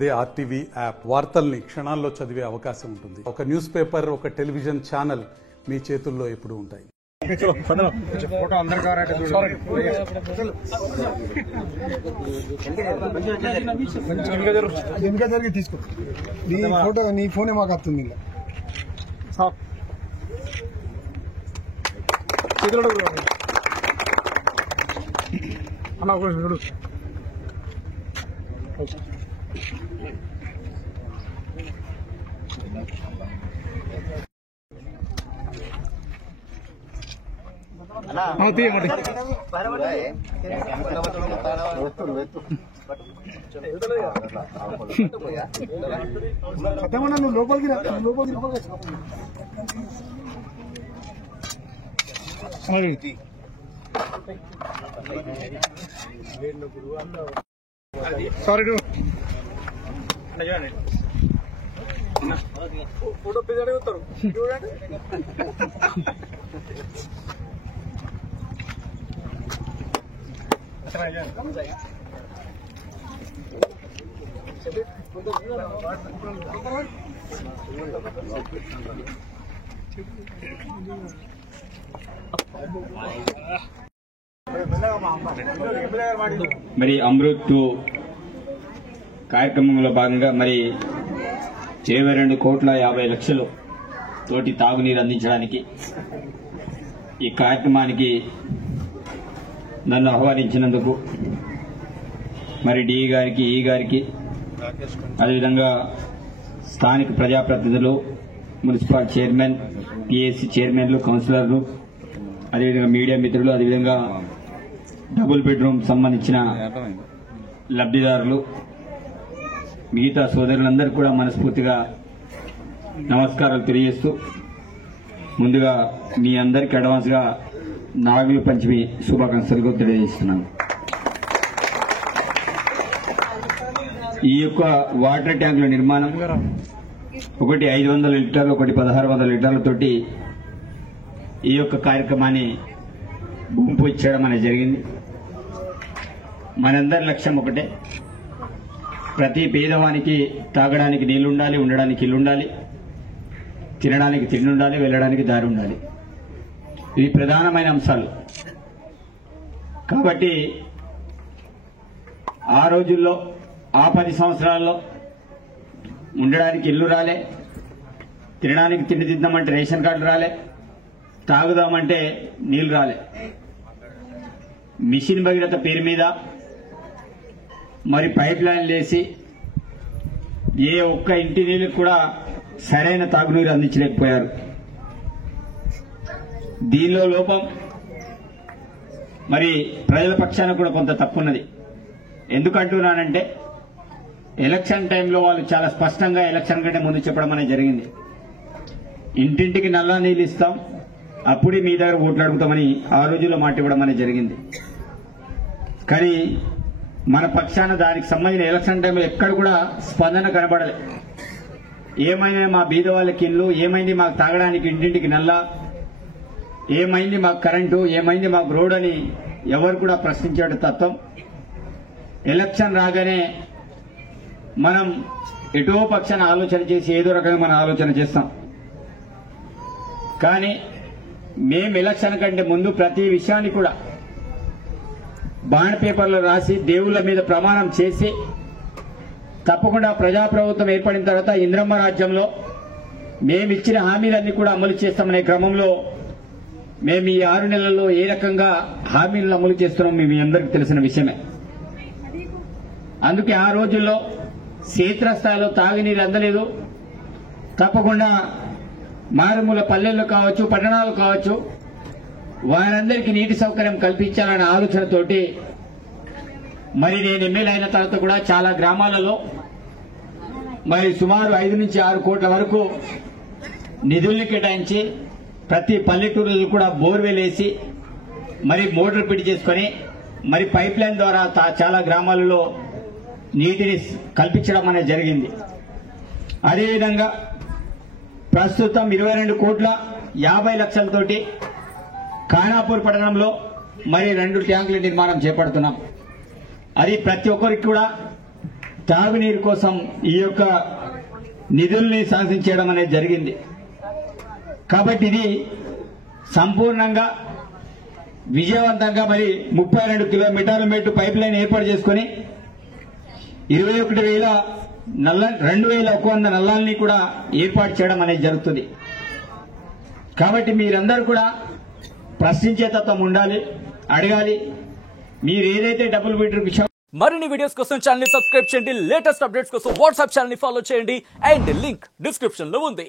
అదే RTV app వార్తల్ని క్షణాల్లో చదివే అవకాశం ఉంటుంది. ఒక న్యూస్ పేపర్, ఒక టెలివిజన్ ఛానల్ మీ చేతుల్లో ఎప్పుడూ ఉంటాయి. ఫోటో అందరు జరిగి తీసుకో. నీ ఫోటో నీ ఫోనే మాకు వస్తుంది. అన్న చూడు సత్యమన్నా నువ్వు లోపలికి సారీ ఫోటో పేజ్ అడుగుతారు చూడండి. మరి అమృత్ కార్యక్రమంలో భాగంగా మరి 22,50,00,000 తోటి తాగునీరు అందించడానికి ఈ కార్యక్రమానికి నన్ను ఆహ్వానించినందుకు మరి డి గారికి, ఈ గారికి, అదేవిధంగా స్థానిక ప్రజాప్రతినిధులు, మున్సిపల్ చైర్మన్, పిఎస్సి చైర్మన్లు, కౌన్సిలర్లు, అదేవిధంగా మీడియా మిత్రులు, అదేవిధంగా డబుల్ బెడ్రూమ్ సంబంధించిన లబ్ధిదారులు, మిగతా సోదరులందరూ కూడా మనస్ఫూర్తిగా నమస్కారాలు తెలియజేస్తూ ముందుగా మీ అందరికీ అడ్వాన్స్ గా నాగుల పంచమి శుభాకాంక్షలు తెలియజేస్తున్నాను. ఈ యొక్క వాటర్ ట్యాంకుల నిర్మాణం ఒకటి 500 లీటర్లు, ఒకటి 1600 లీటర్లతోటి ఈ యొక్క కార్యక్రమాన్ని భూమి పూజ చేయడం అనేది జరిగింది. మనందరి లక్ష్యం ఒకటే, ప్రతి పేదవానికి తాగడానికి నీళ్లుండాలి, ఉండడానికి ఇల్లుండాలి, తినడానికి తిండి ఉండాలి, వెళ్ళడానికి దారి ఉండాలి. ఇవి ప్రధానమైన అంశాలు. కాబట్టి ఆ రోజుల్లో, ఆ 10 సంవత్సరాల్లో ఉండడానికి ఇల్లు రాలే, తినడానికి తిండి తిద్దామంటే రేషన్ కార్డు రాలే, తాగుదామంటే నీళ్లు రాలే. మిషన్ భగీరథ పేరు మీద మరి పైప్ లైన్లు వేసి ఏ ఒక్క ఇంటి నీళ్ళకి కూడా సరైన తాగునీరు అందించలేకపోయారు. దీనిలో లోపం మరి ప్రజల పక్షాన కూడా కొంత తప్పున్నది. ఎందుకంటున్నానంటే ఎలక్షన్ టైంలో వాళ్ళు చాలా స్పష్టంగా ఎలక్షన్ కంటే ముందు చెప్పడం అనేది జరిగింది. ఇంటింటికి నల్లా నీళ్ళు ఇస్తాం, అప్పుడే మీ దగ్గర ఓట్లు అడుగుతామని ఆ రోజుల్లో మాట ఇవ్వడం అనేది జరిగింది. కానీ మన పక్షాన దానికి సంబంధించిన ఎలక్షన్ టైంలో ఎక్కడ కూడా స్పందన కనబడలే. ఏమైనా మా బీద వాళ్ళకి ఇల్లు, ఏమైంది మాకు తాగడానికి ఇంటింటికి నల్లా, ఏమైంది మాకు కరెంటు, ఏమైంది మాకు రోడ్ అని ఎవరు కూడా ప్రశ్నించే తత్వం. ఎలక్షన్ రాగానే మనం ఎటో పక్షాన ఆలోచన చేసి ఏదో రకంగా మనం ఆలోచన చేస్తాం. కానీ మేము ఎలక్షన్ కంటే ముందు ప్రతి విషయాన్ని కూడా బాండ్ పేపర్లో రాసి దేవుళ్ల మీద ప్రమాణం చేసి తప్పకుండా ప్రజాప్రభుత్వం ఏర్పడిన తర్వాత ఇంద్రమ్మ రాజ్యంలో మేమిచ్చిన హామీలన్నీ కూడా అమలు చేస్తామనే క్రమంలో మేము ఈ 6 నెలల్లో ఏ రకంగా హామీలను అమలు చేస్తున్నాం మీ అందరికీ తెలిసిన విషయమే. అందుకే ఆ రోజుల్లో క్షేత్రస్థాయిలో తాగునీరు అందలేదు. తప్పకుండా మారుమూల పల్లెల్లో కావచ్చు, పట్టణాలు కావచ్చు, వారందరికీ నీటి సౌకర్యం కల్పించాలనే ఆలోచనతోటి మరి నేను ఎమ్మెల్యే అయిన తర్వాత కూడా చాలా గ్రామాలలో మరి సుమారు 5 నుంచి 6 కోట్ల వరకు నిధుల్ని కేటాయించి ప్రతి పల్లెటూరులో కూడా బోర్వెల్ వేసి మరి మోటార్ ఫిట్ చేసుకుని మరి పైప్ లైన్ ద్వారా చాలా గ్రామాలలో నీటిని కల్పించడం అనేది జరిగింది. అదేవిధంగా ప్రస్తుతం 22,50,00,000తోటి ఖానాపూర్ పట్టణంలో మరి 2 ట్యాంకుల నిర్మాణం చేపడుతున్నాం. అది ప్రతి ఒక్కరికి కూడా తాగునీరు కోసం ఈ యొక్క నిధుల్ని శాంక్షన్ చేయడం అనేది జరిగింది. కాబట్టి ఇది సంపూర్ణంగా విజయవంతంగా మరి 32 కిలోమీటర్ల మేటు పైప్ లైన్ ఏర్పాటు చేసుకుని 21,100 నల్లాల్ని కూడా ఏర్పాటు చేయడం అనేది జరుగుతుంది. కాబట్టి మీరందరూ కూడా ప్రశ్నించే తత్వం ఉండాలి, అడగాలి. మీరు ఏదైతే డబుల్ బెడ్రూమ్ విషయం మరిన్ని వీడియోస్ కోసం ఛానల్ ని సబ్స్క్రైబ్ చేయండి, లేటెస్ట్ అప్డేట్స్ కోసం వాట్సాప్ ఛానల్ ని ఫాలో చేయండి అండ్ లింక్ డిస్క్రిప్షన్ లో ఉంది.